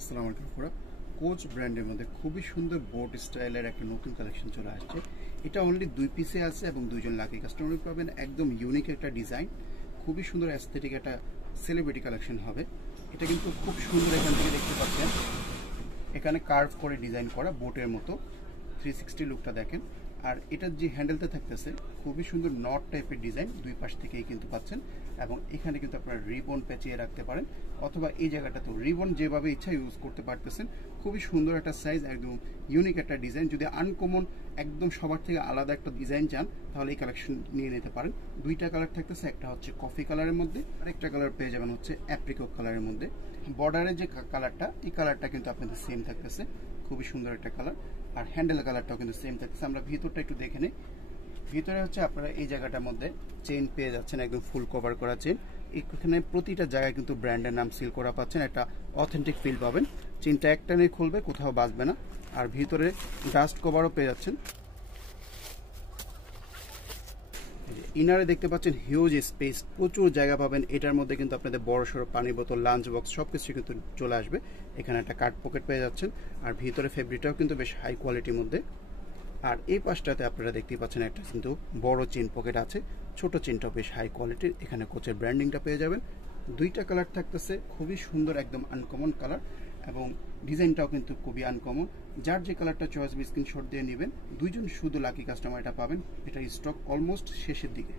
আসসালামু আলাইকুম পুরা কোচ ব্র্যান্ডের মধ্যে খুবই সুন্দর বোট স্টাইলের একটা নতুন কালেকশন চলে আসছে। এটা অনলি 2 পিসে আছে এবং দুইজন লাকি কাস্টমার পাবেন। একদম ইউনিক একটা ডিজাইন, খুবই সুন্দর অ্যাস্থেটিক একটা সেলিব্রিটি কালেকশন হবে। এটা কিন্তু খুব সুন্দর, এখান থেকে দেখতে পাচ্ছেন এখানে কার্ভ করে ডিজাইন করা বোটের মতো 360 লুকটা দেখেন। আর এটার যে হ্যান্ডেলটা থাকতেছে খুবই সুন্দর নট টাইপের ডিজাইন, দুই পাশ থেকেই কিন্তু পাচ্ছেন। এবং এখানে কিন্তু আপনারা রিবন পেঁচিয়ে রাখতে পারেন, অথবা এই জায়গাটাতেও রিবন যেভাবে ইচ্ছা ইউজ করতে পারতেছেন। খুবই সুন্দর একটা সাইজ, একদম ইউনিক একটা ডিজাইন। যদি আনকমন একদম সবার থেকে আলাদা একটা ডিজাইন চান তাহলে এই কালেকশন নিয়ে নিতে পারেন। দুইটা কালার থাকতেছে, একটা হচ্ছে কফি কালারের মধ্যে, আর একটা কালার পেয়ে যাবেন হচ্ছে অ্যাপ্রিকট কালারের মধ্যে। বর্ডারের যে কালারটা, এই কালারটা কিন্তু আপনাদের সেম থাকতেছে, খুবই সুন্দর একটা কালার। আর হ্যান্ডেল কালারটাও কিন্তু সেম থাকতেছে। আমরা ভিতরটা একটু দেখে নিই। ভিতরে হচ্ছে আপনারা এই জায়গাটার মধ্যে চেইন পেয়ে যাচ্ছেন, একদম ফুল কভার করা চেইন। এখানে প্রতিটা জায়গায় কিন্তু ব্র্যান্ডের নাম সিল করা পাচ্ছেন, একটা অথেন্টিক ফিল পাবেন। চেইনটা একটানে খুলবে, কোথাও বাজবে না। আর ভিতরে ডাস্ট কভারও পেয়ে যাচ্ছেন। ইনারে দেখতে পাচ্ছেন হিউজ স্পেস, প্রচুর জায়গা পাবেন। এটার মধ্যে কিন্তু আপনাদের বড় সড়ো পানি বোতল, লাঞ্চ বক্স সবকিছু কিন্তু চলে আসবে। এখানে একটা কার্ড পকেট পেয়ে যাচ্ছেন। আর ভিতরে ফেব্রিকটাও কিন্তু বেশ হাই কোয়ালিটির মধ্যে। আর এই পাশটাতে আপনারা দেখতেই পাচ্ছেন একটা কিন্তু বড় চেন পকেট আছে, ছোট চেনটাও বেশ হাই কোয়ালিটির। এখানে কোচের ব্র্যান্ডিংটা পেয়ে যাবেন। দুইটা কালার থাকতেছে, খুবই সুন্দর, একদম আনকমন কালার, এবং ডিজাইনটাও কিন্তু খুবই আনকমন। যার যে কালারটা চয়েস স্ক্রিনশট দিয়ে নেবেন। দুইজন শুধু লাকি কাস্টমার এটা পাবেন। এটার স্টক অলমোস্ট শেষের দিকে।